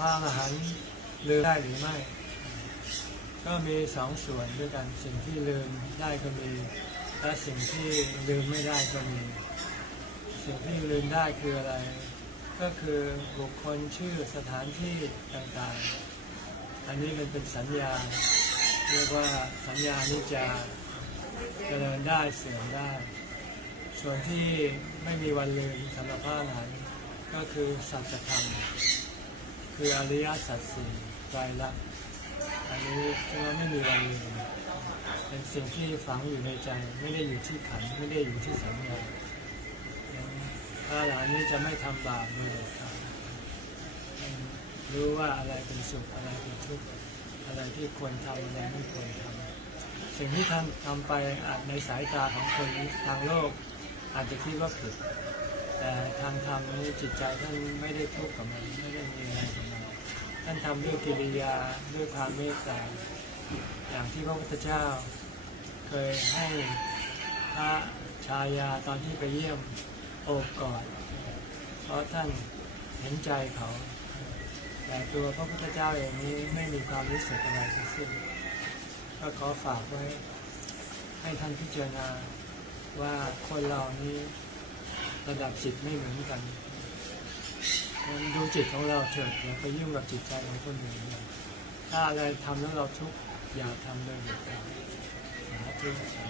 พระอรหันต์ลืมได้หรือไม่ ก็มีสองส่วนด้วยกันสิ่งที่ลืมได้ก็มี และสิ่งที่ลืมไม่ได้ก็มี สิ่งที่ลืมได้คืออะไร ก็คือบุคคลชื่อสถานที่ต่างๆ อันนี้มันเป็นสัญญา เรียกว่าสัญญานิจาเจริญได้เสื่อมได้ ส่วนที่ไม่มีวันลืมสำหรับพระอรหันต์ก็คือสัจธรรม คืออริยสัจสี่ไตรลักษณ์อันนี้เราไม่มีวันลืมเป็นสิ่งที่ฝังอยู่ในใจไม่ได้อยู่ที่ขันไม่ได้อยู่ที่สัญญาพระอรหันนี้จะไม่ทำบาปเลยรู้ว่าอะไรเป็นสุขอะไรเป็นทุกข์อะไรที่ควรทำอะไรไม่ควรทำสิ่งที่ทำทำไปอาจในสายตาของคนทางโลก อาจจะคิดว่าผิด แต่ทางธรรมนี้จิตใจท่านไม่ได้ทุกข์กับมันไม่ได้มีอะไรกับมันท่านทำด้วยกิริยาด้วยความเมตตาอย่างที่พระพุทธเจ้า เคยให้พระชายาตอนที่ไปเยี่ยมโอบกอดเพราะท่านเห็นใจเขา แต่ตัวพระพุทธเจ้าเองนี้ไม่มีความรู้สึกอะไรทั้งสิ้นก็ขอฝากไว้ให้ท่านพิจารณาว่าคนเรานี้ ระดับจิตไม่เหมือนกันดูจิตของเราเถิดอย่าไปยุ่งกับจิตใจของคนอื่นถ้าอะไรทำแล้วเราทุกข์อย่าทำเลยเด็ดขาดสาธุสาธุ